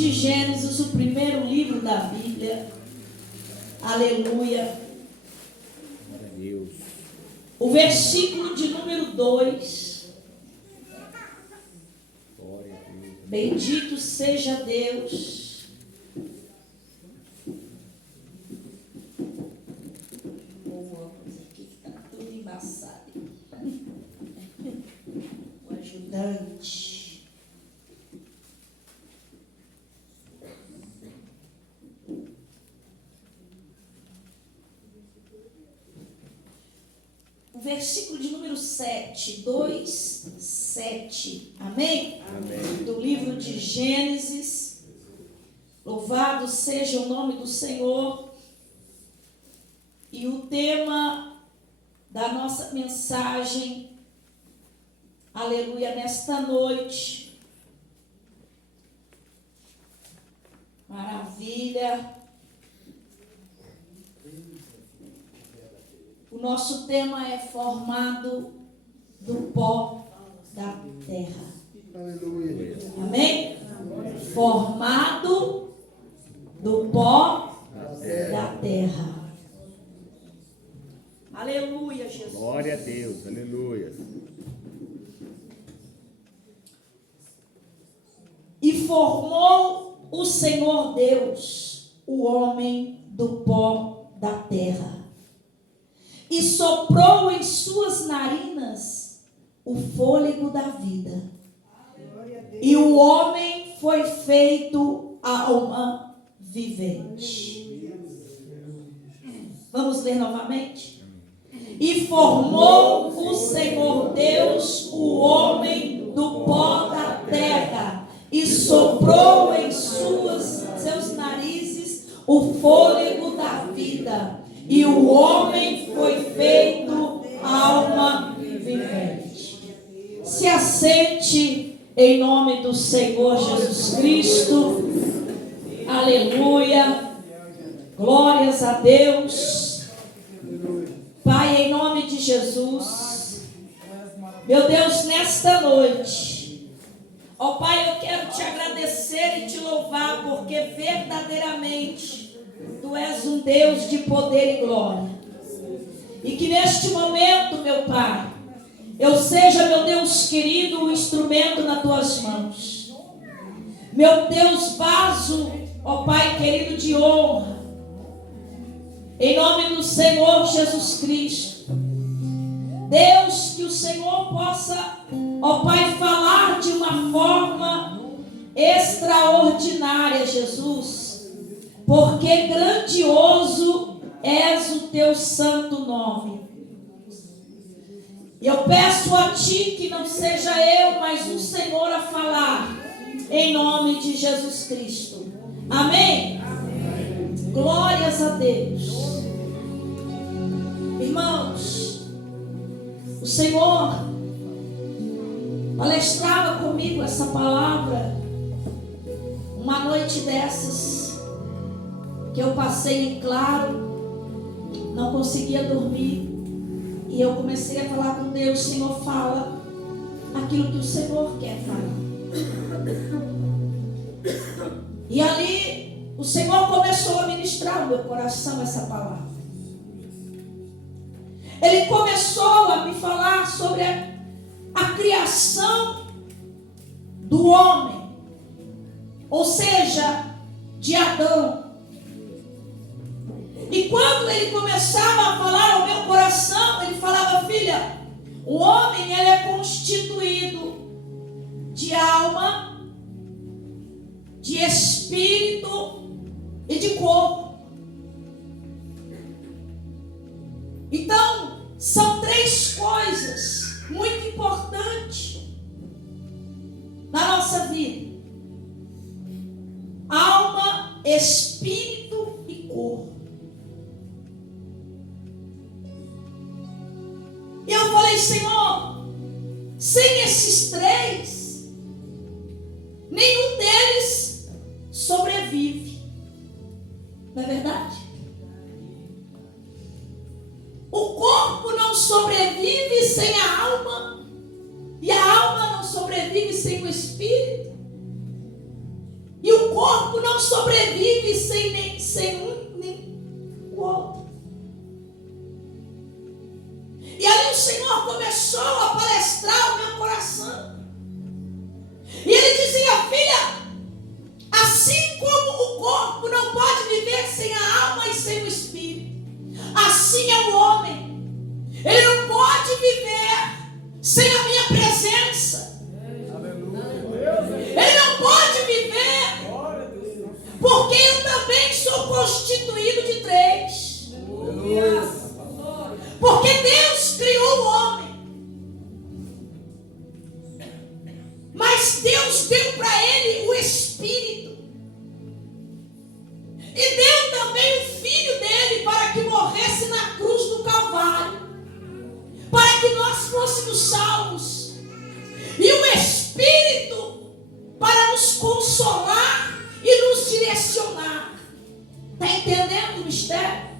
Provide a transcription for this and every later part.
de Gênesis, o primeiro livro da Bíblia. Aleluia. Deus. O versículo de número 2. Glória a Deus. Bendito seja Deus. O óculos aqui que está tudo embaçado. O ajudante. O versículo de número 7, 2, 7. Amém? Amém. Do livro de Gênesis. Louvado seja o nome do Senhor. E o tema da nossa mensagem, aleluia, nesta noite. Maravilha. O nosso tema é formado do pó da terra. Aleluia. Amém? Formado do pó da terra. Aleluia, Jesus. Glória a Deus. Aleluia. E formou o Senhor Deus o homem do pó da terra. E soprou em suas narinas o fôlego da vida. E o homem foi feito alma vivente. Vamos ler novamente? E formou o Senhor Deus o homem do pó da terra. E soprou em seus narizes o fôlego da vida. E o homem foi feito alma vivente. Se assente em nome do Senhor Jesus Cristo. Aleluia. Glórias a Deus. Pai, em nome de Jesus. Meu Deus, nesta noite, ó Pai, eu quero te agradecer e te louvar, porque verdadeiramente Tu és um Deus de poder e glória. E que neste momento, meu Pai, eu seja, meu Deus querido, um instrumento nas Tuas mãos. Meu Deus, vaso, ó Pai querido, de honra. Em nome do Senhor Jesus Cristo. Deus, que o Senhor possa, ó Pai, falar de uma forma extraordinária, Jesus. Porque grandioso és o teu santo nome. E eu peço a ti que não seja eu, mas o Senhor a falar, em nome de Jesus Cristo. Amém? Amém. Glórias a Deus. Irmãos, o Senhor palestrava comigo essa palavra uma noite dessas, que eu passei em claro, não conseguia dormir, e eu comecei a falar com Deus: Senhor, fala aquilo que o Senhor quer falar. E ali o Senhor começou a ministrar no meu coração essa palavra. Ele começou a me falar sobre a criação do homem, ou seja, de Adão. E quando ele começava a falar ao meu coração, ele falava: filha, o homem ele é constituído de alma, de espírito e de corpo. Então, são três coisas muito importantes na nossa vida: alma, espírito e corpo. E eu falei: Senhor, sem esses três, nenhum deles sobrevive. Não é verdade? O corpo não sobrevive sem a alma, e a alma não sobrevive sem o espírito, e o corpo não sobrevive sem um nem o outro. E aí o Senhor começou a palestrar o meu coração. E Ele dizia: filha, assim como o corpo não pode viver sem a alma e sem o espírito, assim é o homem. Ele não pode viver sem a minha presença. Ele não pode viver, porque eu também sou constituído de três. Porque Deus criou o homem, mas Deus deu para ele o Espírito, e deu também o Filho dele para que morresse na cruz do Calvário, para que nós fôssemos salvos, e o Espírito para nos consolar e nos direcionar. Está entendendo o mistério?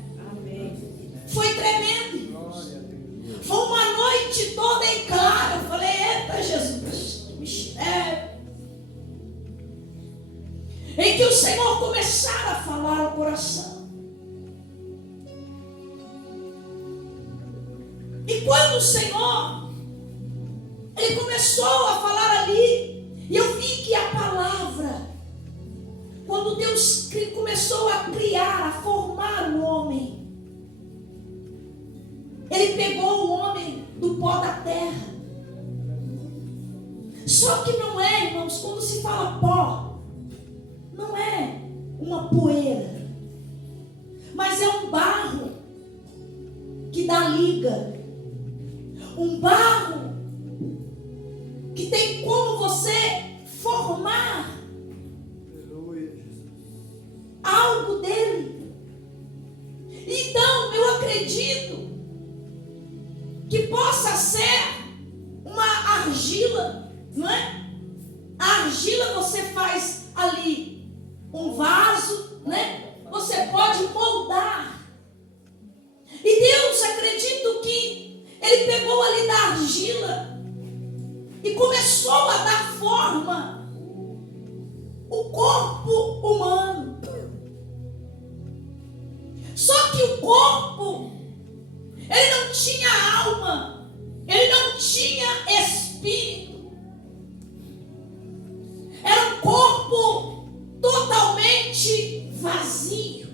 Foi tremendo. Foi uma noite toda em claro. Eu falei: eita Jesus, que mistério. Em que o Senhor começara a falar ao coração. E quando o Senhor, Ele começou a falar ali, e eu vi que a palavra, quando Deus começou a criar, a formar o homem, Ele pegou o homem do pó da terra. Só que não é, irmãos, quando se fala pó, não é uma poeira, mas é um barro que dá liga, um barro que tem como você formar algo dele. Então eu acredito que possa ser uma argila, não é? A argila você faz ali um vaso, né? Você pode moldar. E Deus, acredito que Ele pegou ali da argila e começou a dar forma o corpo humano. Só que o corpo, ele não tinha alma, ele não tinha espírito. Era um corpo totalmente vazio.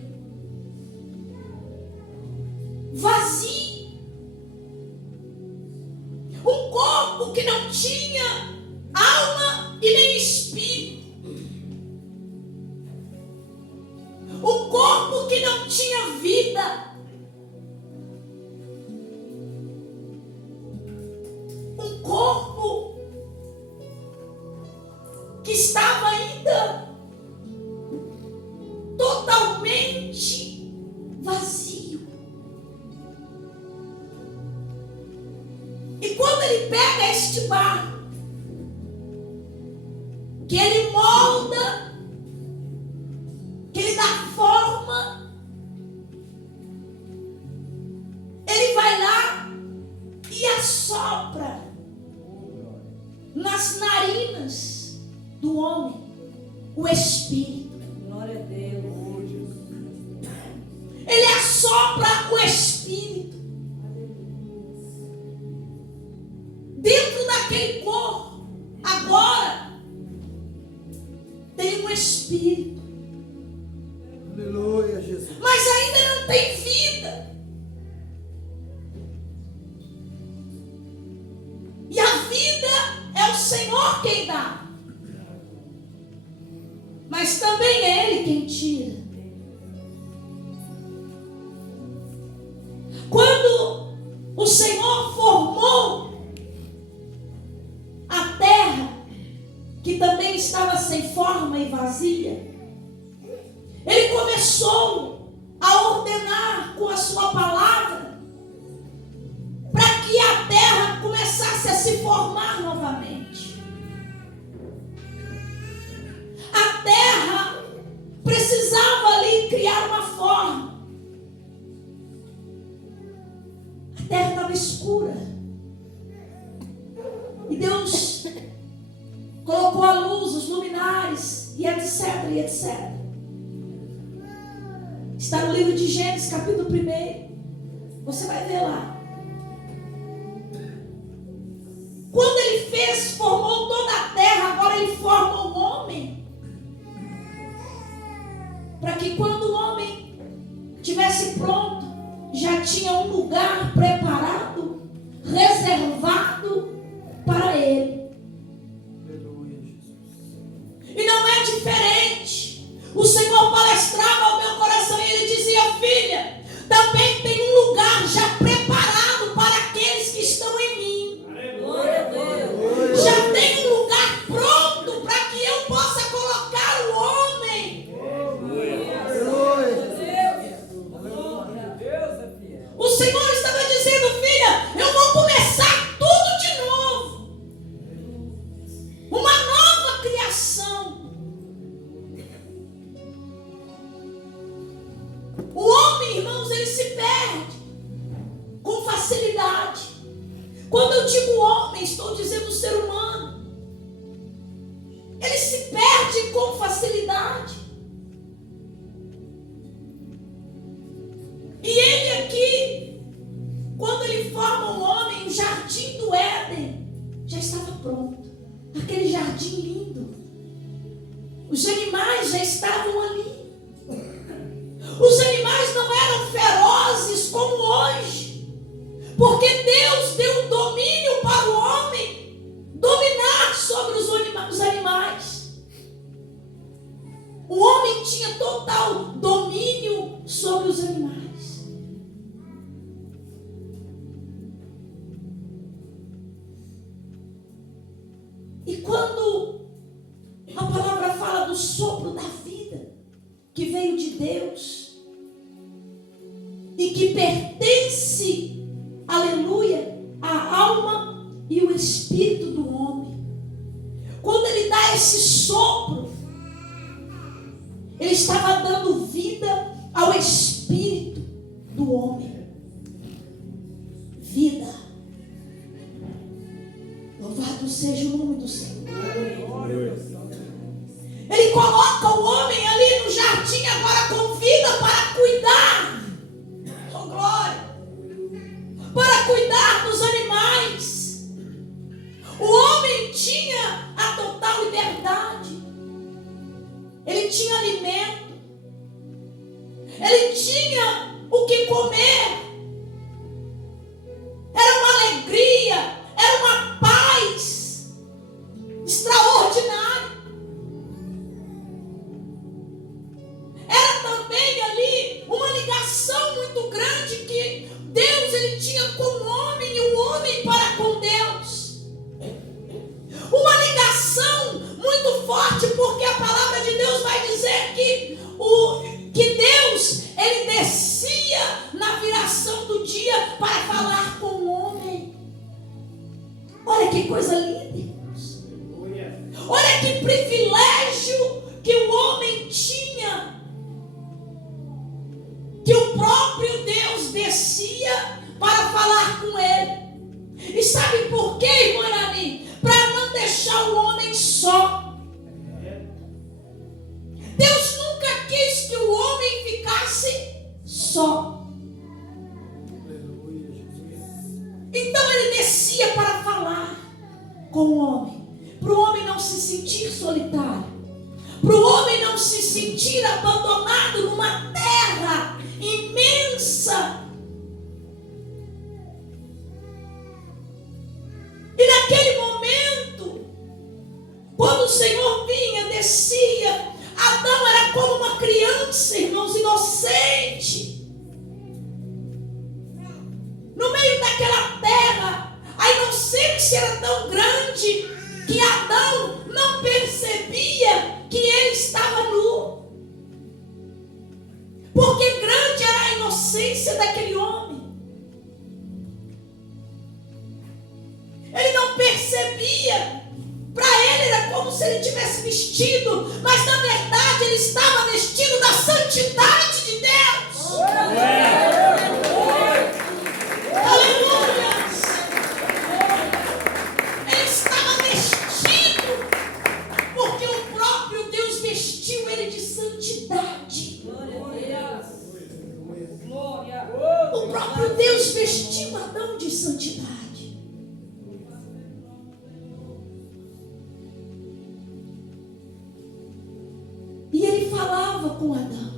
Vazio. Um corpo que não tinha alma e nem espírito. Um corpo que não tinha vida. Um corpo que estava ainda totalmente vazio. E quando Ele pega este barro, que Ele molda, que Ele dá forma, Ele vai lá e assopra nas narinas do homem o Espírito. Glória a Deus. Ele assopra o Espírito dentro daquele corpo. Agora tem um Espírito, Aleluia, Jesus. mas ainda não tem vida. E a vida é o Senhor quem dá, mas também é Ele quem tira. Quando o Senhor formou a terra, que também estava sem forma e vazia, Ele começou a ordenar com a sua palavra para que a terra começasse a se formar novamente. A terra precisava ali criar uma forma. A terra estava escura. E Deus colocou a luz, os luminares, e etc, e etc. Está no livro de Gênesis, capítulo 1. Você vai ver lá. Quando ele fez, formou toda a terra, agora ele forma o homem. Para que quando o homem estivesse pronto, já tinha um lugar preparado, reservado para ele. E não é diferente. O Senhor palestrava ao meu coração e ele dizia: filha, também tem um lugar já preparado para aqueles que estão em mim. Já tem um lugar pronto para que eu possa colocar o homem. O Senhor estava dizendo: filha, eu vou começar tudo de novo. Uma nova criação. O homem, irmãos, ele se perde com facilidade. Quando eu digo homem, estou dizendo ser humano. Ele se perde com facilidade. E ele aqui, quando ele forma o homem, o jardim do Éden já estava pronto. Aquele jardim lindo. Os animais já estavam ali. Os animais não eram ferozes como hoje, porque Deus deu um domínio para o homem dominar sobre os animais. O homem tinha total domínio sobre os animais. E quando a palavra fala do sopro da vida, que veio de Deus, e que pertence, aleluia, à alma e o espírito do homem. Quando ele dá esse sopro, ele estava dando vida ao espírito do homem. Vida. Louvado seja o nome do Senhor. Ele coloca o homem ali no jardim agora com vida para cuidar. Oh, glória! Para cuidar dos animais. O homem tinha a total liberdade. Ele tinha alimento. Ele tinha o que comer. Era uma alegria, era uma paz extraordinária. Era também ali uma ligação muito grande que Deus ele tinha com o homem e o homem para com Deus. Uma ligação muito forte, porque a palavra de Deus vai dizer que Deus ele descia na viração do dia para falar com o homem. Olha que coisa linda, irmãos. Olha que privilégio que o homem tinha. Que o próprio Deus descia para falar com ele. E sabe por quê, irmão Irani? Para não deixar o homem só. Deus nunca quis que o homem ficasse só. Então ele descia para falar com o homem. Para o homem não se sentir solitário. Para o homem não se sentir abandonado numa terra imensa. E naquele momento, quando o Senhor vinha, descia, Adão era como uma criança, irmãos, inocente. No meio daquela terra, a inocência era tão grande que Adão não percebia padrão de santidade. E ele falava com Adão.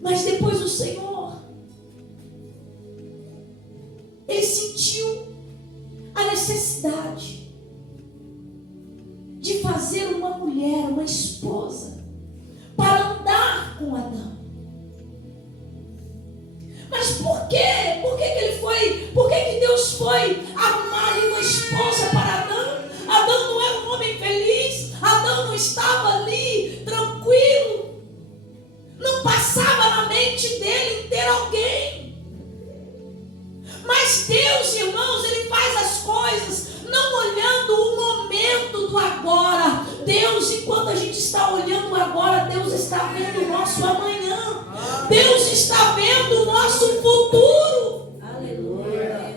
Mas depois o Senhor, ele sentiu a necessidade de fazer uma mulher, uma esposa, para andar com Adão. Mas por quê? Por que ele foi? Por que Deus foi arrumar ali uma esposa para Adão? Adão não era um homem feliz, Adão não estava ali tranquilo, não passava na mente dele ter alguém. Mas Deus, irmãos, ele faz as coisas não olhando o momento do agora. Deus, enquanto a gente está olhando o agora, Deus está vendo o nosso amanhã. Deus está vendo o nosso futuro. Aleluia.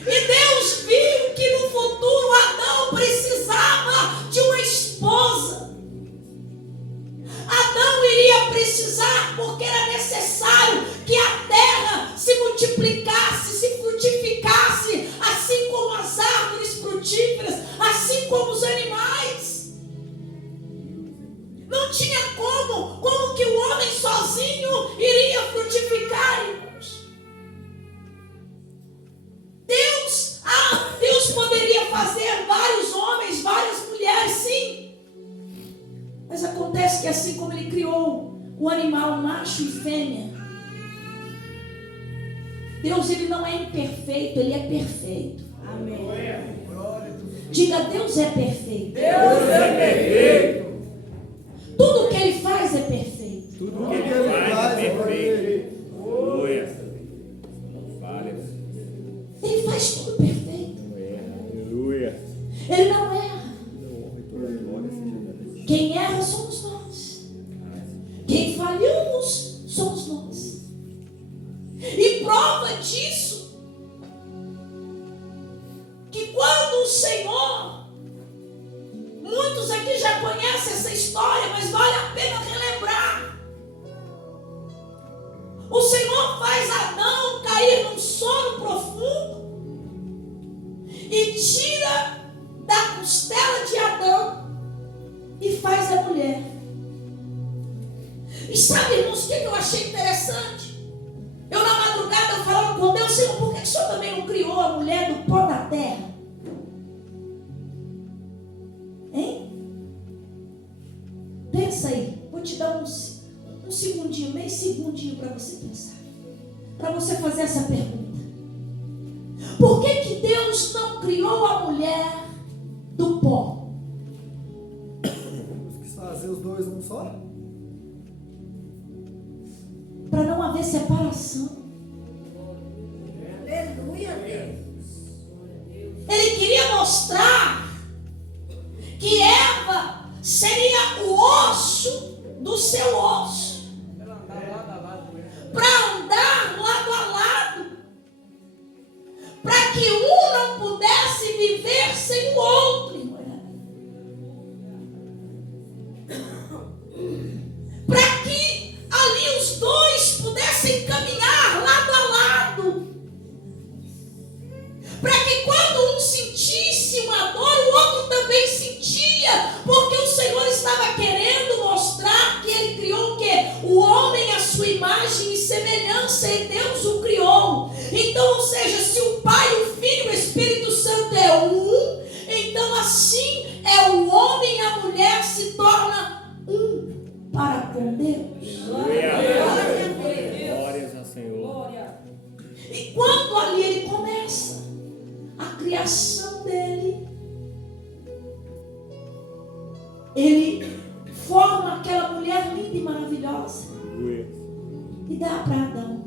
E Deus viu que no futuro Adão precisava de uma esposa. Adão iria precisar, porque era necessário que a terra se multiplicasse, se frutificasse, assim como as árvores frutíferas, assim como os animais. Não tinha como que o homem sozinho iria frutificar, irmãos. Deus poderia fazer vários homens, várias mulheres, sim. Mas acontece que assim como ele criou o animal macho e fêmea, Deus, ele não é imperfeito, ele é perfeito. Amém. Diga, Deus é perfeito. Deus é perfeito. Tudo que ele faz é perfeito. Tudo que ele faz é perfeito. Aleluia. Ele faz tudo perfeito. Aleluia. Ele não erra. Quem erra somos nós. Quem falhamos somos nós. E prova disso, que quando o Senhor, muitos aqui já conhecem essa história, mas vale a pena relembrar. O Senhor faz Adão cair num sono profundo e tira da costela de Adão e faz a mulher. E sabe, irmãos, o que eu achei interessante? Eu na madrugada falava com Deus, Senhor, por que o Senhor também não criou a mulher do pó da terra? Hein? Pensa aí, vou te dar um segundinho, meio segundinho para você pensar, para você fazer essa pergunta. Por que Deus não criou a mulher do pó? Quis fazer os dois um só? Para não haver separação. Aleluia, Deus. Ele queria mostrar que Eva seria o osso do seu osso, para andar lado a lado, para que um não pudesse viver sem o outro, para que ali os dois pudessem caminhar lado a lado, para que quando um sentisse uma dor, o outro também sentia, porque o Senhor estava querendo mostrar que Ele criou o quê? O homem à sua imagem e semelhança, e Deus o criou. Então, ou seja, se o Pai, o Filho e o Espírito Santo é um, então assim é o homem e a mulher se torna um para com Deus. Glórias ao Senhor. E quando ali ele começa a criação dele, ele forma aquela mulher linda e maravilhosa e dá para Adão.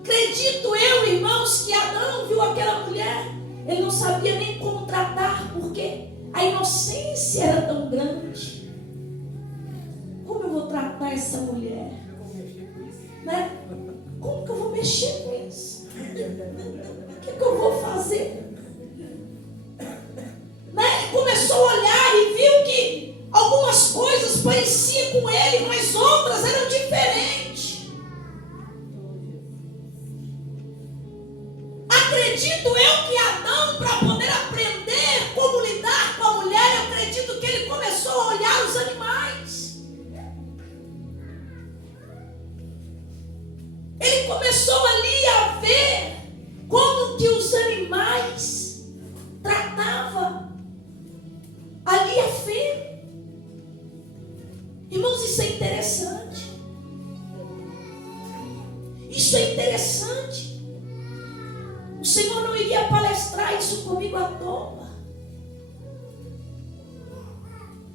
Acredito eu, irmãos, que Adão viu aquela mulher, ele não sabia nem como tratar, porque a inocência era tão grande. Como eu vou tratar essa mulher? Né? Como que eu vou mexer com isso? O que eu vou fazer? Né? Começou a olhar e viu que algumas coisas pareciam com ele, mas outras eram diferentes. Irmãos, isso é interessante. Isso é interessante. O Senhor não iria palestrar isso comigo à toa.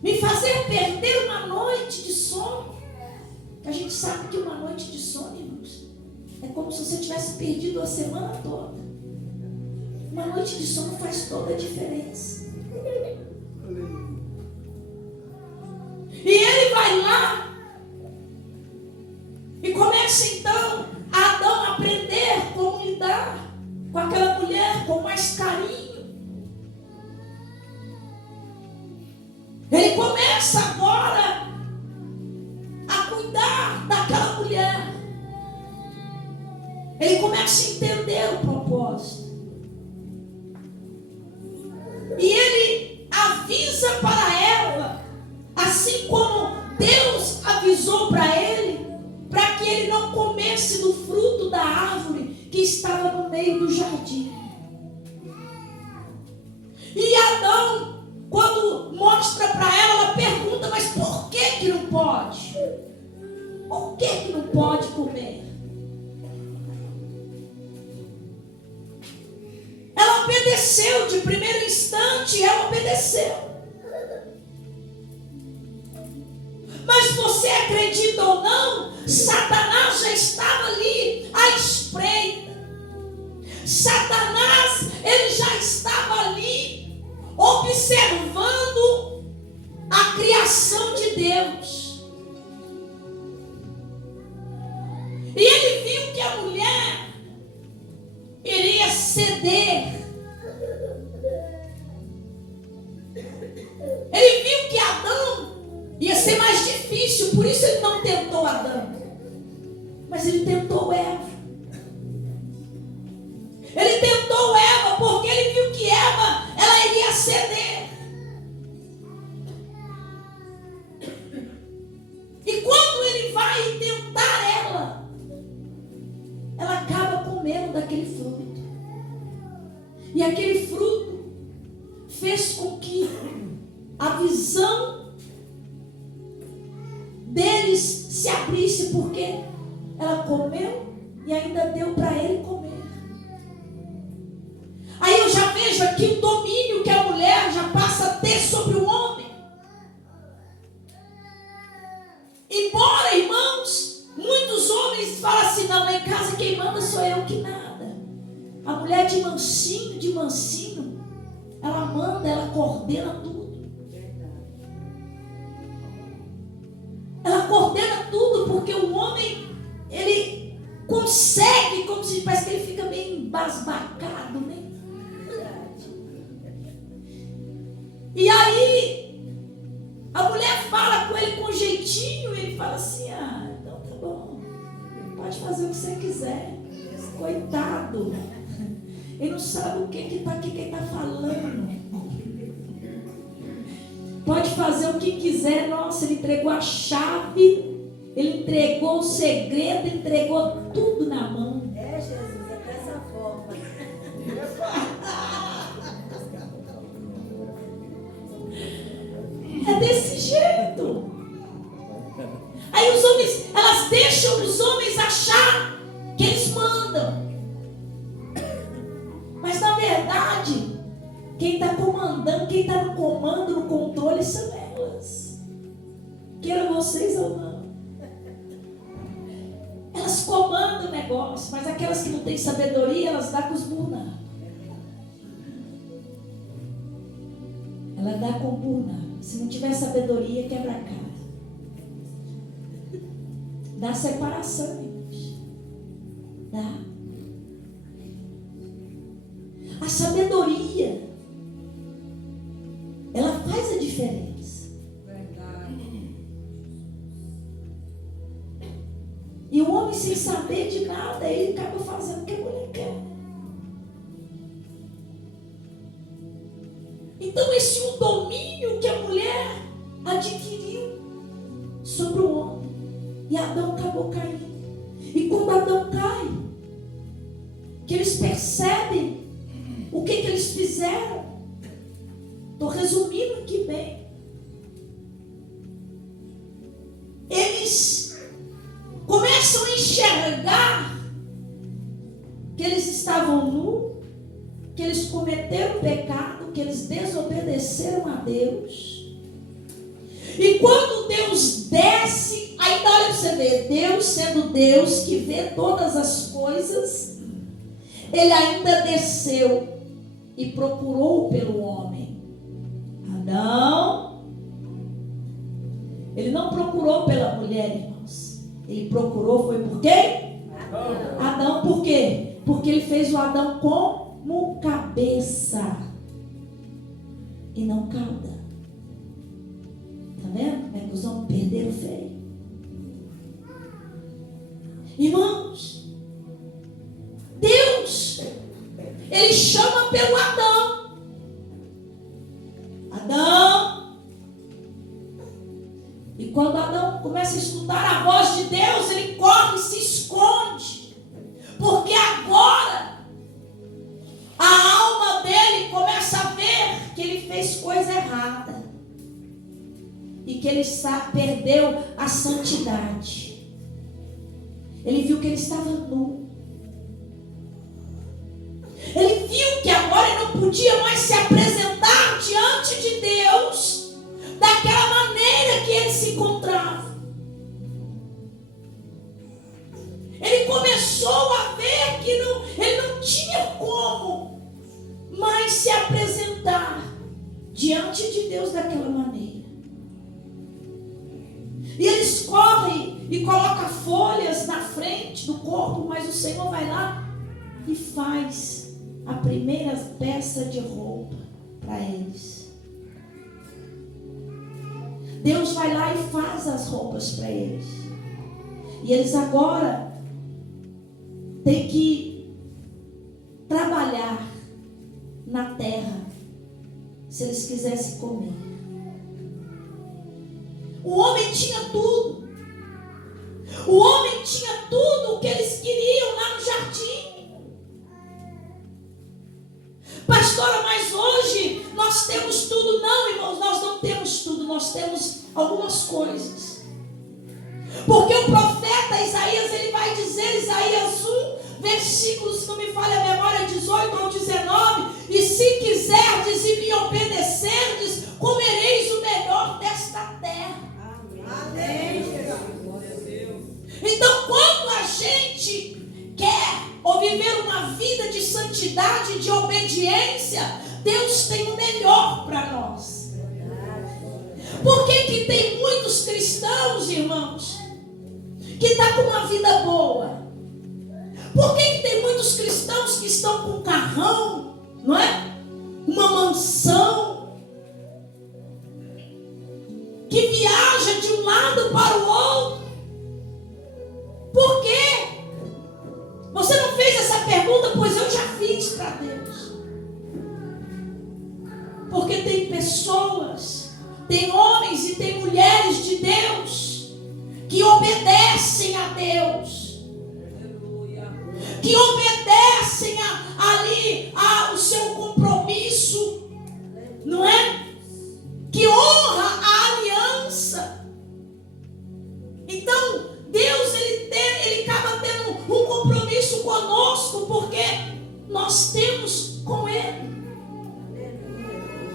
Me fazer perder uma noite de sono. A gente sabe que uma noite de sono, irmãos, é como se você tivesse perdido a semana toda. Uma noite de sono faz toda a diferença. E ele vai lá e começa então Adão a aprender como lidar com aquela mulher com mais carinho. Ele começa agora a cuidar daquela mulher. Ele começa a entender o propósito. E ele avisa para Eva, assim como Deus avisou para ele, para que ele não comesse do fruto da árvore que estava no meio do jardim. E Adão, quando mostra para ela, ela pergunta, mas por que não pode? Por que não pode comer? Ela obedeceu de primeiro instante, ela obedeceu. Mas você acredita ou não, Satanás já estava ali à espreita. Satanás, ele já estava ali observando a criação de Deus. E ele viu que a mulher iria ceder. Ele viu que Adão ia ser mais difícil, por isso ele não tentou Adão, mas ele tentou Eva. Ele tentou Eva porque ele viu que Eva, ela iria ceder. E quando ele vai tentar ela acaba comendo daquele fruto. E aquele fruto fez com que a visão deles se abrisse, porque ela comeu e ainda deu para ele comer. Aí eu já vejo aqui o domínio que a mulher já passa a ter sobre o homem. Embora, irmãos, muitos homens falam assim, não, lá em casa quem manda sou eu, que nada. A mulher de mansinho, ela manda, ela coordena tudo. Ela coordena tudo, porque o homem, ele consegue, como se parece que ele fica meio embasbacado, né? E aí, a mulher fala com ele com jeitinho, e ele fala assim, então tá bom, pode fazer o que você quiser. Coitado, ele não sabe o que ele está falando. Pode fazer o que quiser. Nossa, ele entregou a chave, ele entregou o segredo, entregou tudo na mão. É, Jesus, é dessa forma. É desse jeito. Aí os homens, elas deixam os homens achar que eles mandam. Mas na verdade, quem está comandando, quem está no comando, no controle são elas. Queiram vocês ou não. Elas comandam o negócio, mas aquelas que não têm sabedoria, elas dão com os burros. Ela dá com o burro. Se não tiver sabedoria, quebra a cara. Dá separação, irmãos. Dá. A sabedoria, ela faz a diferença. Verdade. E o homem, sem saber de nada, ele acaba fazendo o que a mulher quer. Então esse é o domínio que a mulher adquiriu sobre o homem. E Adão acabou caindo. E quando Adão cai, que eles percebem o que eles fizeram. Estou resumindo aqui bem. enxergar que eles estavam nus, que eles cometeram pecado, que eles desobedeceram a Deus. E quando Deus desce, ainda olha para você ver, Deus sendo Deus que vê todas as coisas, Ele ainda desceu e procurou pelo homem. Adão. Ele não procurou pela mulher, irmãos. Ele procurou, foi por quem? Adão, por quê? Porque ele fez o Adão como cabeça e não cauda. Tá vendo? Como é que os homens perderam feio? Irmãos, Deus, Ele chama pelo Adão. Adão. E quando Adão começa a escutar a voz de Deus, ele corre e se esconde. Porque agora a alma dele começa a ver que ele fez coisa errada. E que ele perdeu a santidade. Ele viu que ele estava nu. Ele viu que agora ele não podia mais se apresentar diante de Deus daquela maneira que ele se encontrava. Ele começou a ver que ele não tinha como mais se apresentar diante de Deus daquela maneira. E eles correm e colocam folhas na frente do corpo, mas o Senhor vai lá e faz a primeira peça de roupa para eles. Deus vai lá e faz as roupas para eles. E eles agora têm que trabalhar na terra, se eles quisessem comer. O homem tinha tudo. O homem tinha tudo o que eles queriam lá no jardim. Pastora, mas hoje nós temos tudo. Não, irmãos, nós não temos tudo. Nós temos algumas coisas. Porque o profeta Isaías, ele vai dizer, Isaías 1, versículo, se não me falha a memória, 18 ao 19: e se quiserdes e me obedecerdes, comereis o melhor desta terra. Amém. Então, quando a gente quer ou viver uma vida de santidade, de obediência, Deus tem o melhor para nós. Por que tem muitos cristãos, irmãos, que estão com uma vida boa? Por que tem muitos cristãos que estão com um carrão, não é? Uma mansão, que viaja de um lado para o outro? Por quê? Você não fez essa pergunta? Pois eu já fiz para Deus. Porque tem pessoas, tem homens e tem mulheres de Deus que obedecem a Deus, que obedecem ali ao seu compromisso, não é? Que honra a aliança. Então Deus ele acaba tendo um compromisso conosco, porque nós temos com Ele.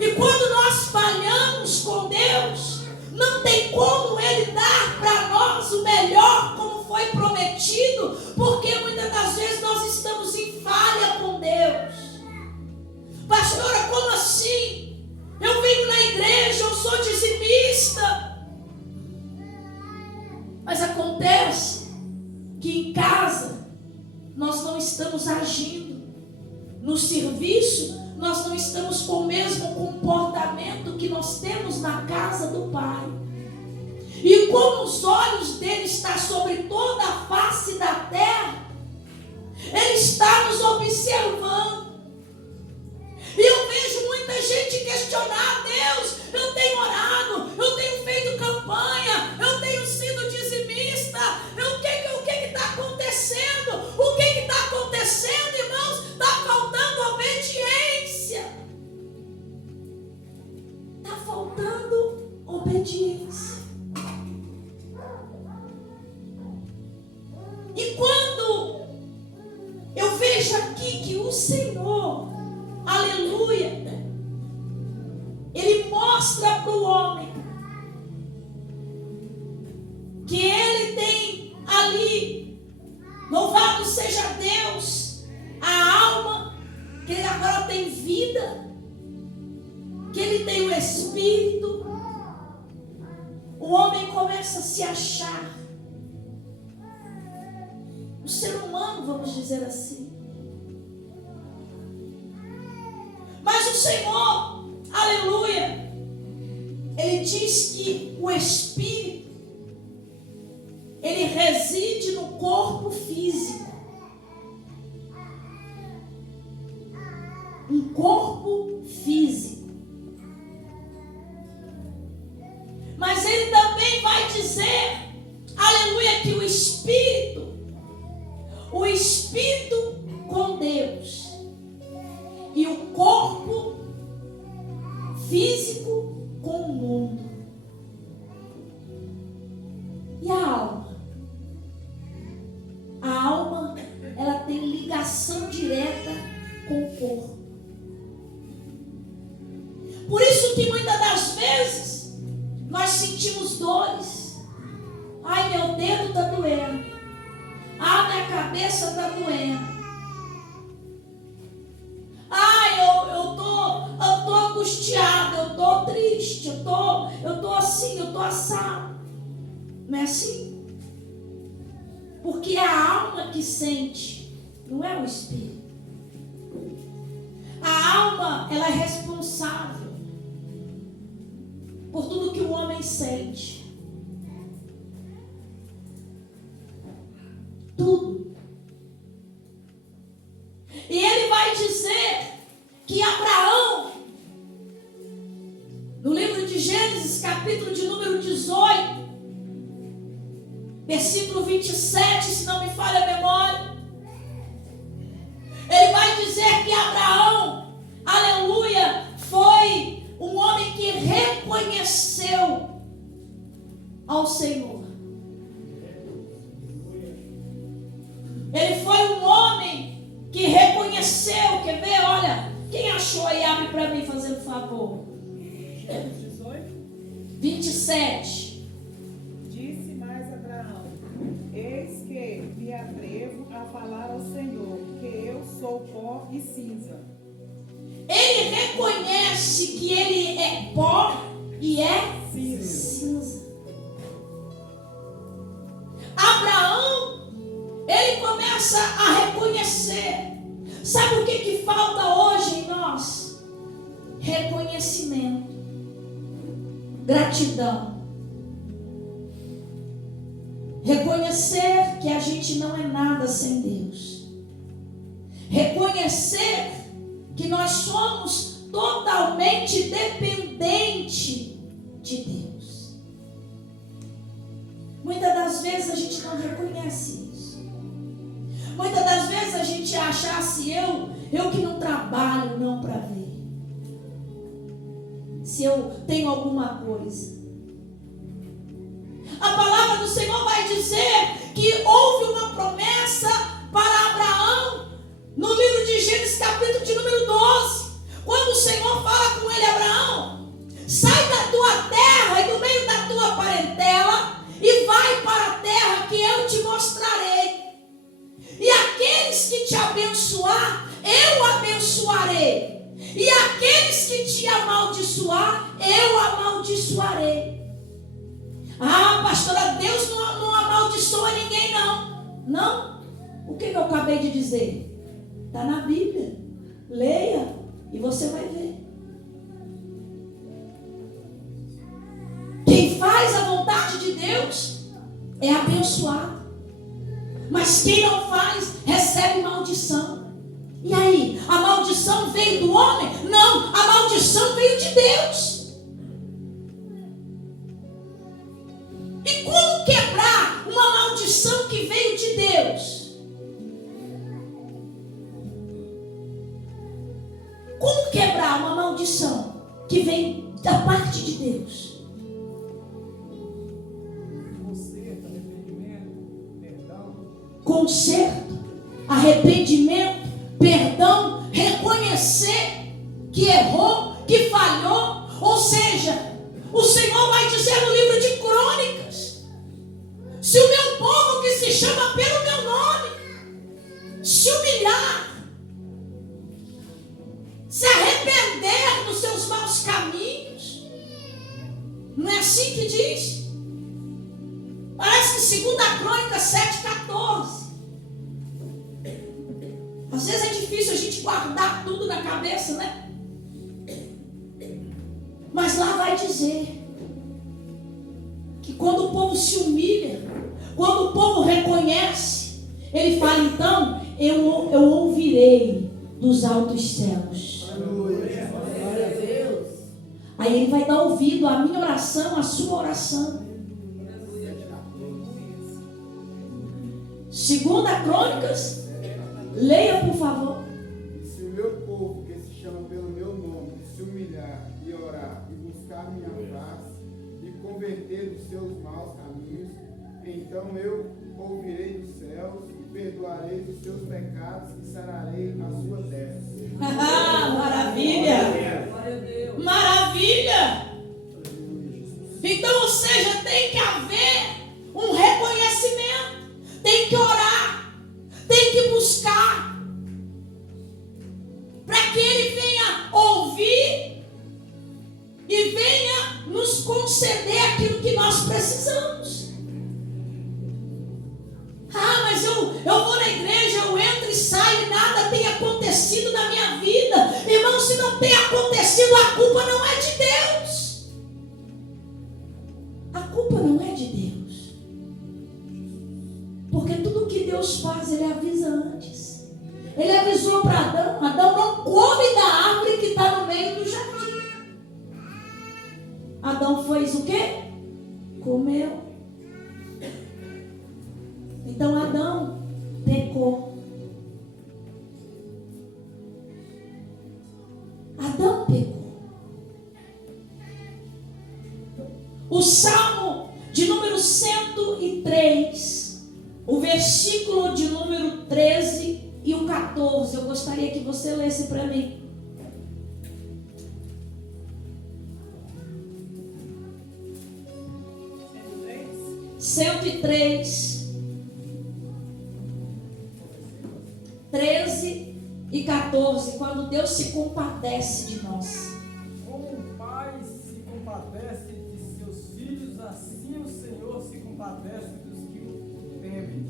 E quando nós falhamos com Deus, não tem como Ele dar para nós o melhor como foi prometido, porque muitas das vezes nós estamos em falha com Deus. Pastora, como assim? Eu venho na igreja, eu sou dizimista. Mas acontece que em casa nós não estamos agindo. No serviço nós não estamos com o mesmo comportamento que nós temos na casa do Pai. E como os olhos dele estão sobre toda a face da terra, ele está nos observando. E eu vejo muita gente questionar: Deus, eu tenho orado, eu tenho feito campanha, eu tenho sido dizimista, o que está acontecendo? O que está acontecendo, irmãos? Está faltando obediência. Está faltando obediência. E quando o Senhor, aleluia, Ele mostra para o homem que ele tem ali, louvado seja Deus, a alma, que ele agora tem vida, que ele tem o Espírito. O homem começa a se achar, o ser humano, vamos dizer assim. Mas o Senhor, aleluia, Ele diz que o Espírito, ele reside no corpo físico. Um corpo físico. Mas ele também vai dizer, aleluia, que o Espírito com Deus e o corpo físico com o mundo. E a alma? A alma, ela tem ligação direta com o corpo. Por isso que muitas das vezes nós sentimos dores. Ai, meu dedo está doendo. Ah, minha cabeça está doendo. Ai, eu tô angustiada, eu tô triste, eu tô assim, eu tô assado. Não é assim? Porque é a alma que sente, não é o espírito. A alma, ela é responsável por tudo que o homem sente. Tudo. E ele vai dizer que Abraão, no livro de Gênesis, capítulo de número 18, versículo 27, se não me falha a memória, ele vai dizer que Abraão, aleluia, foi um homem que reconheceu ao Senhor. Ele foi um homem que reconheceu. Quer ver? Olha, quem achou aí, abre para mim, fazendo favor. 27. Disse mais Abraão: eis que me atrevo a falar ao Senhor, que eu sou pó e cinza. Ele reconhece que ele é pó e é cinza. Abraão, ele começa a reconhecer. Sabe o que falta hoje em nós? Reconhecimento, gratidão. Reconhecer que a gente não é nada sem Deus. Reconhecer que nós somos totalmente dependentes de Deus. Muitas das vezes a gente não reconhece isso. Muitas das vezes a gente acha assim, eu que não trabalho não para ver se eu tenho alguma coisa. A palavra do Senhor vai dizer que houve uma promessa para Abraão no livro de Gênesis, capítulo de número 12, quando o Senhor fala com ele: Abraão, sai da tua terra e do meio da tua parentela e vai para a terra que eu te mostrarei. E aqueles que te abençoar, eu abençoarei. E aqueles que te amaldiçoar, eu amaldiçoarei. Ah, pastora, Deus não amaldiçoa ninguém, não. Não? O que eu acabei de dizer? Está na Bíblia. Leia e você vai ver. Quem faz a vontade de Deus é abençoado. Mas quem não faz, recebe maldição. E aí, a maldição veio do homem? Não, a maldição veio de Deus. E como quebrar uma maldição que veio de Deus? Como quebrar uma maldição que vem da parte de Deus? Conserto, arrependimento, perdão, reconhecer que errou, que falhou. Ou seja, o Senhor vai dizer no livro de Crônicas: se o meu povo que se chama pelo meu nome se humilhar, se arrepender dos seus maus caminhos, não é assim que diz? Parece que 2 Crônicas 7,14. Às vezes é difícil a gente guardar tudo na cabeça, né? Mas lá vai dizer que quando o povo se humilha, quando o povo reconhece, ele fala: então eu ouvirei dos altos céus. Glória a Deus. Aí ele vai dar ouvido à minha oração, à sua oração. 2 Crônicas, leia por favor. E se o meu povo que se chama pelo meu nome se humilhar e orar e buscar minha face e converter dos seus maus caminhos, então eu ouvirei dos céus e perdoarei dos seus pecados e sararei a sua terra. Maravilha! Glória a Deus. Maravilha! Então, ou seja, tem que haver um reconhecimento, tem que orar, tem que buscar, para que Ele venha ouvir e venha nos conceder aquilo que nós precisamos. Ah, mas eu vou na igreja, eu entro e saio e nada tem acontecido na minha vida. Irmão, se não tem acontecido, a culpa não é de Deus. A culpa não é de Deus. Porque tudo que Deus faz, Ele avisa antes. Ele avisou para Adão: Adão, não come da árvore que está no meio do jardim. Adão fez o quê? Comeu. Então Adão pecou. Adão pecou. O Salmo de número 103, o versículo de número 13 e o 14, eu gostaria que você lesse para mim. Cento e três, 13 e 14, quando Deus se compadece de nós. Como o Pai se compadece de seus filhos, assim o Senhor se compadece dos que o temem.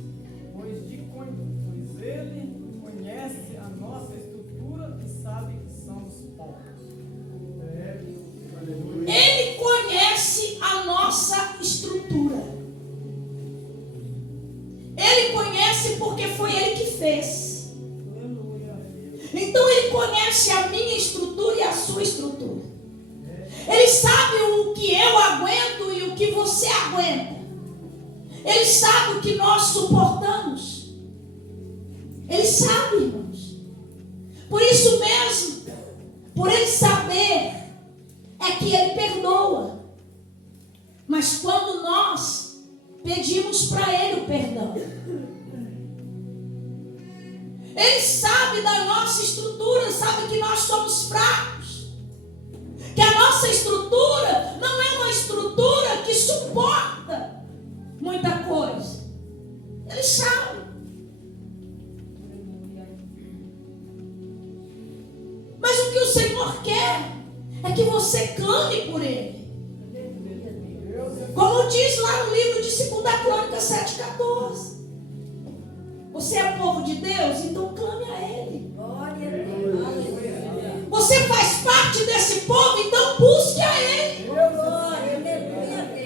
Pois Ele conhece a nossa estrutura e sabe que somos poucos. Ele conhece a nossa estrutura. Ele conhece porque foi Ele que fez. Então Ele conhece a minha estrutura e a sua estrutura. Ele sabe o que eu aguento e o que você aguenta. Ele sabe o que nós suportamos. Ele sabe, irmãos. Por isso mesmo, por Ele saber, é que Ele perdoa. Mas quando nós pedimos para Ele o perdão, Ele sabe da nossa estrutura, sabe que nós somos fracos, que a nossa estrutura não é uma estrutura que suporta muita coisa. Ele sabe. Mas o que o Senhor quer é que você clame por Ele. Como diz lá no livro de 2 Crônicas 7,14. Você é povo de Deus, então clame a Ele. Glória a Deus. Aleluia. Você faz parte desse povo, então busque a Ele. Glória, aleluia a Deus.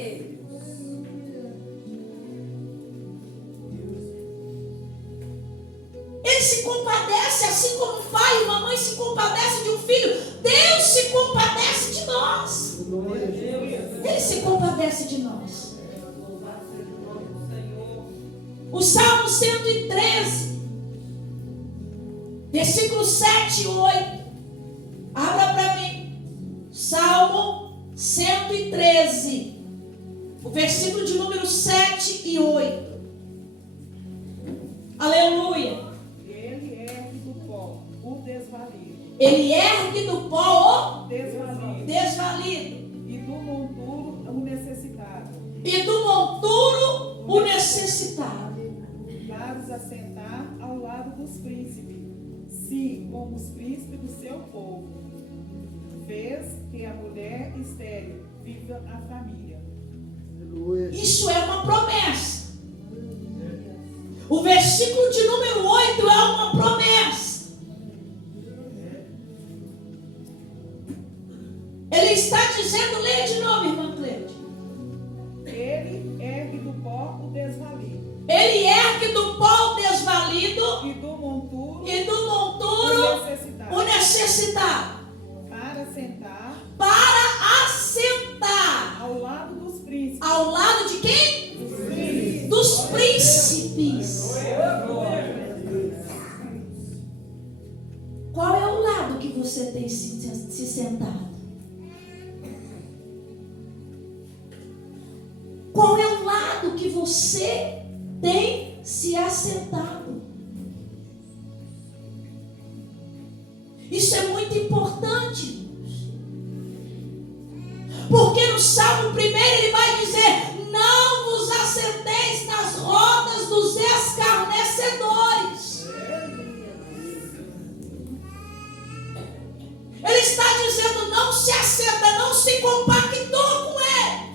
Ele se compadece, assim como o pai e a mamãe se compadecem de um filho. Deus se compadece de nós. Ele se compadece de nós. O Salmo 113, versículos 7 e 8. Abra para mim. Salmo 113, o versículo de número 7 e 8. Aleluia. Ele ergue do pó Ele ergue do pó o desvalido, desvalido. e do monturo o necessitado. E do monturo o necessitado. Faz assentar ao lado dos príncipes, sim, como os príncipes do seu povo. Fez que a mulher estéril viva a família. Aleluia. Isso é uma promessa. O versículo de número 8 é uma promessa. Ele está dizendo, leia de novo, irmã Cleide. Ele ergue do pó o desvalido, Ele ergue do pó o desvalido e do monturo e do o monturo necessitado, o necessitado, para assentar para assentar ao lado dos príncipes. ao lado de quem? Dos príncipes. Dos príncipes. Qual é o lado que você tem se sentado? Qual é o lado que você tem se assentado? Isso é muito importante, irmãos. Porque no Salmo 1 ele vai dizer: não vos assenteis nas rodas dos escarnecedores. Ele está dizendo: não se assenta, não se compactou com eles.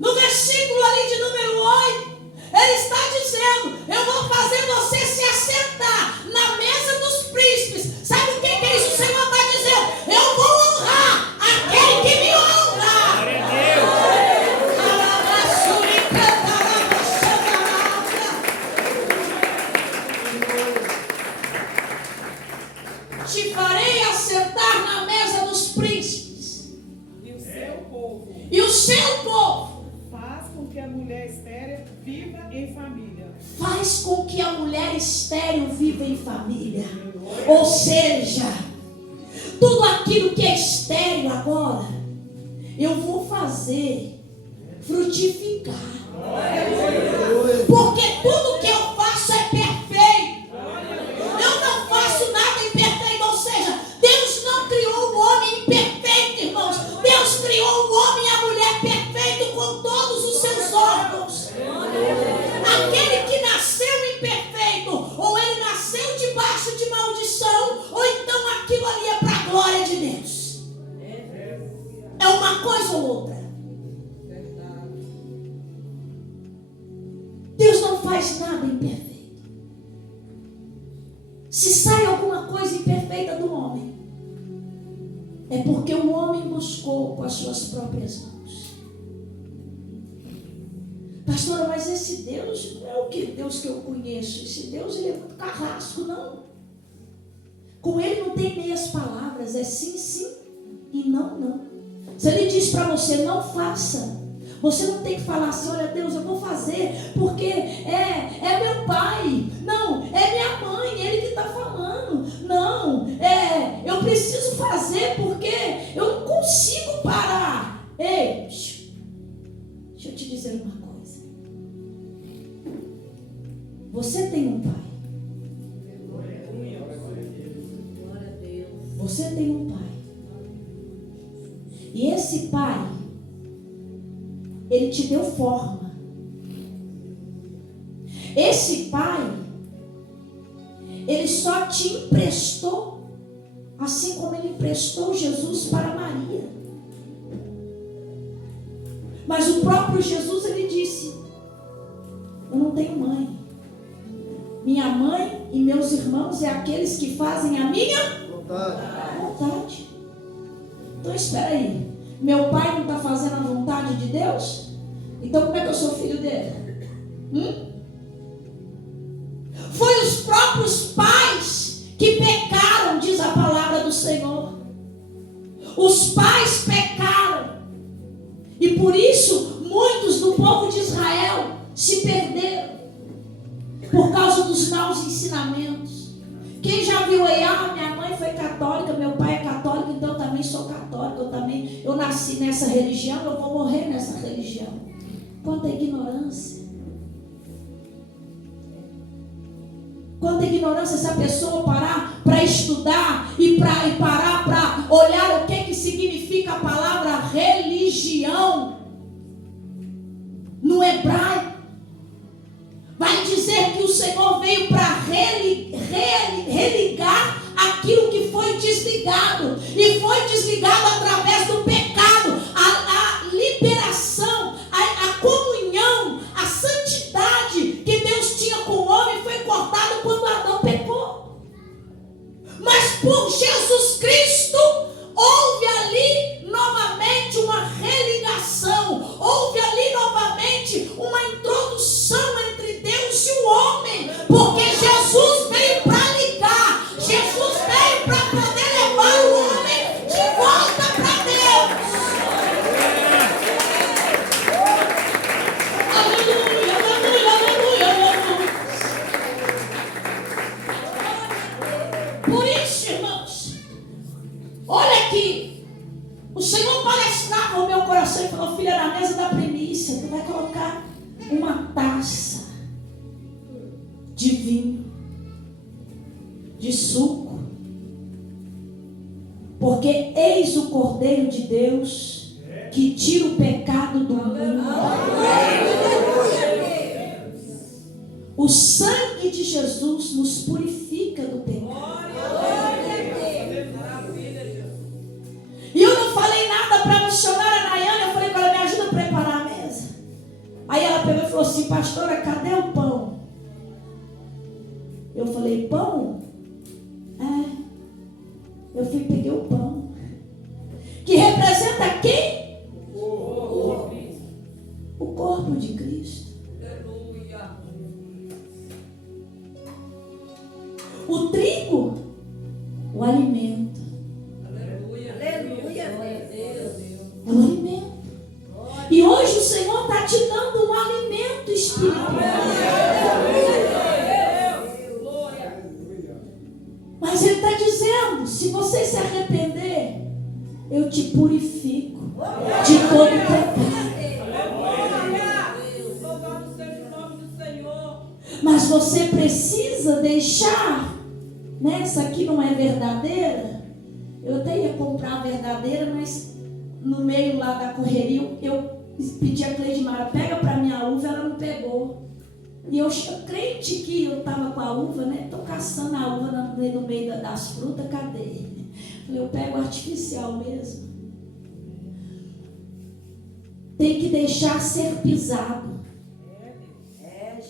No versículo ali de número 8, ele está dizendo: eu vou fazer você se assentar na mesa dos príncipes. Sabe o que é isso? O Senhor está dizendo: eu vou honrar aquele que me honra. Glória a Deus. Te farei assentar na mesa dos príncipes. E o seu povo E o seu povo faz com que a mulher estéril viva em família. faz com que a mulher estéril viva em família. Ou seja, tudo aquilo que é estéril agora, eu vou fazer frutificar. Porque tudo que eu faço é perfeito. Eu não faço nada imperfeito. Ou seja, Deus não criou o homem imperfeito, irmãos. Deus criou o homem e a mulher perfeito com todos os seus órgãos. Aquele que nasceu imperfeito, ou ele nasceu debaixo de maldição, ou então aquilo ali é para a glória de Deus. É uma coisa ou outra. Deus não faz nada imperfeito. Se sai alguma coisa imperfeita do homem, é porque o homem buscou com as suas próprias mãos. Pastora, mas esse Deus não é o Deus que eu conheço. Esse Deus, ele é muito carrasco, não. Com ele não tem meias palavras, é sim, sim e não, não. Se ele diz para você, não faça, você não tem que falar assim: olha Deus, eu vou fazer porque é meu pai. Não, é minha mãe, ele que está falando. Não, eu preciso fazer porque eu não consigo parar. Ei, deixa eu te dizer uma coisa. Você tem um pai. Glória a Deus. Você tem um pai. E esse pai, ele te deu forma. Esse pai, ele só te emprestou, assim como ele emprestou Jesus para Maria. Mas o próprio Jesus, ele disse: eu não tenho mãe. Minha mãe e meus irmãos é aqueles que fazem a minha vontade. Então espera aí, meu pai não está fazendo a vontade de Deus? Então como é que eu sou filho dele? Foi os próprios pais que pecaram, diz a palavra do Senhor. Os pais pecaram, e por isso muitos do povo de Israel se perderam por causa dos maus ensinamentos. Quem já viu aí: minha mãe foi católica, meu pai é católico, então eu também sou católico, eu nasci nessa religião, eu vou morrer nessa religião. Quanta ignorância. Quanta ignorância se a pessoa parar para estudar e parar para olhar o que significa a palavra religião no hebraico. Vai dizer que o Senhor veio para religar aquilo que foi desligado. E foi desligado através do pecado. A liberação, a comunhão, a santidade que Deus tinha com o homem foi cortada quando Adão pecou. Mas por Jesus Cristo houve ali novamente uma religação. Houve ali novamente uma introdução entre Deus e o homem. Porque Jesus veio para ligar. Jesus veio para poder levar o homem de volta para Deus. Aleluia, aleluia, aleluia, aleluia. Por isso, irmãos, olha aqui. O Senhor palestrava o meu coração e falou: filha, na mesa da primícia, tu vai colocar uma taça de vinho, de suco, porque eis o Cordeiro de Deus que tira o pecado do mundo. O sangue de Jesus nos purifica do pecado. E eu não falei nada para a missionária Nayane. Eu falei com ela: me ajuda a preparar a mesa. Aí ela pegou e falou assim: pastora, cadê o pão? Eu falei: pão? Eu fui e peguei o pão. Que representa quem? O corpo de Cristo. O trigo, o alimento. É um alimento. E hoje o Senhor está te dando um alimento espiritual. Mas Ele está dizendo: se você se arrepender, eu te purifico de todo pecado. Mas você precisa deixar. Essa aqui não é verdadeira. Eu até ia comprar a verdadeira, mas no meio lá da correria eu pedi a Cleidmara: pega para minha uva. Ela não pegou. E eu crente que eu estava com a uva, estou caçando a uva no meio das frutas. Cadê? Falei: eu pego artificial mesmo. Tem que deixar ser pisado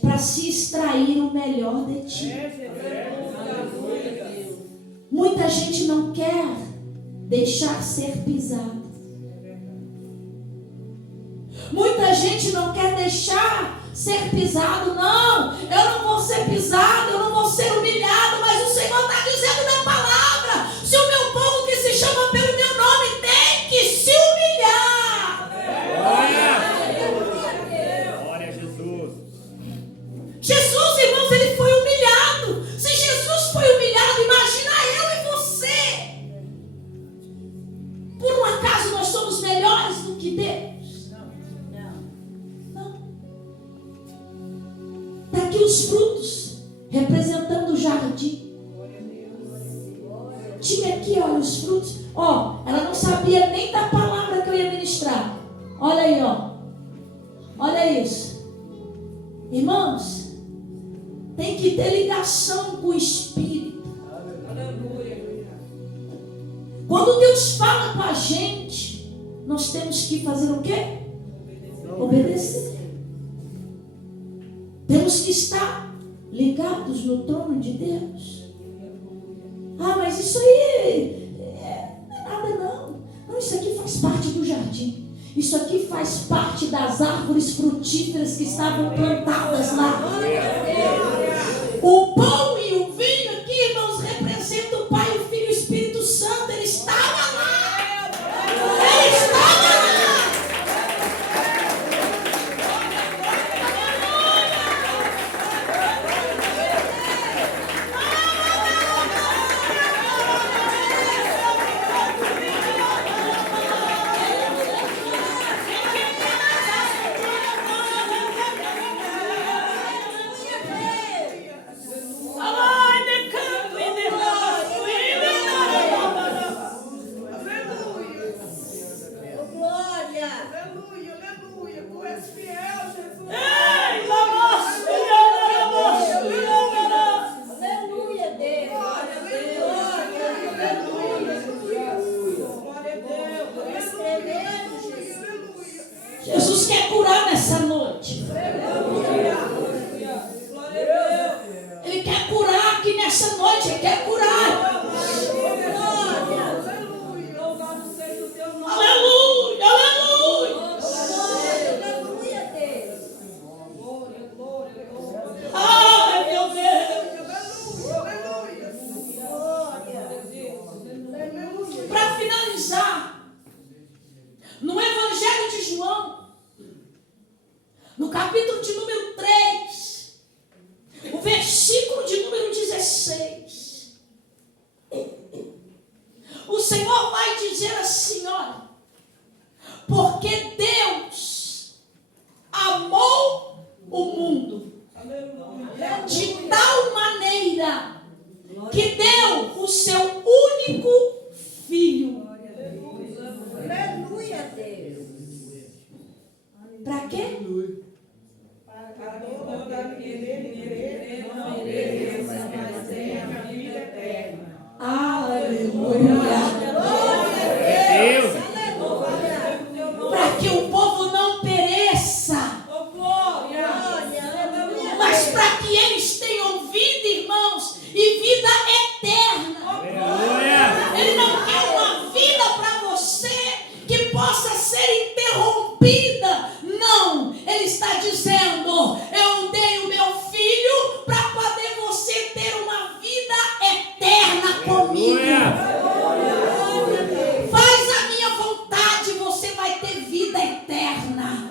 para se extrair o melhor de ti. Muita gente não quer deixar ser pisado. Muita gente não quer deixar ser pisado. Não, eu não vou ser pisado, eu não vou ser humilhado. Mas o Senhor está dizendo na palavra: se o meu povo que se chama pelo meu nome tem que se humilhar. Glória a Jesus. Jesus, irmãos, Ele foi humilhado. Se Jesus foi humilhado, imagina eu e você. Por um acaso nós somos melhores do que Deus? Não. Está aqui os frutos representando o jardim. Tinha aqui, olha, os frutos. Ela não sabia nem da palavra que eu ia ministrar. Olha aí, olha isso. Irmãos, tem que ter ligação com o Espírito. Quando Deus fala com a gente, nós temos que fazer o quê? Obedecer. Temos que estar ligados no trono de Deus. Mas isso aí não é nada não. Não, isso aqui faz parte do jardim. Isso aqui faz parte das árvores frutíferas que estavam plantadas lá. O pão e o vinho aqui, irmãos, representam o Pai, o Filho e o Espírito Santo. Ele estava lá. Ele estava lá. Aleluia, aleluia. Tu és fiel, Jesus. Ei, lamoço, Aleluia, Deus. Glória a Deus. Nós trememos, Jesus. Aleluia. Jesus quer curar nessa noite. Ele quer curar aqui nessa noite. Ele quer curar. Aleluia, aleluia. Aleluia, Deus. Ai, meu Deus. Para finalizar, no Evangelho de João, no capítulo de número 3, o versículo de número 16, o Senhor vai dizer assim, olha, porque Deus amou o mundo de tal maneira que deu o seu único filho. Aleluia, Deus. Para quê? Para todo aquele que não pereça, mas tenha a vida eterna. Aleluia. Deus. Para que o povo não pereça, mas para que eles tenham vida, irmãos, e vida eterna. Aleluia. Ele não quer uma vida para você que possa ser interrompida. Não, ele está dizendo, eu dei o meu filho para poder você ter uma vida eterna comigo. Faz a minha vontade, você vai ter vida eterna.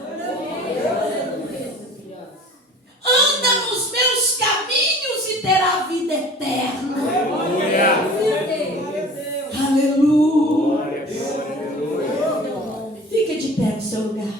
Anda nos meus caminhos e terá vida eterna. Aleluia. Fica de pé no seu lugar.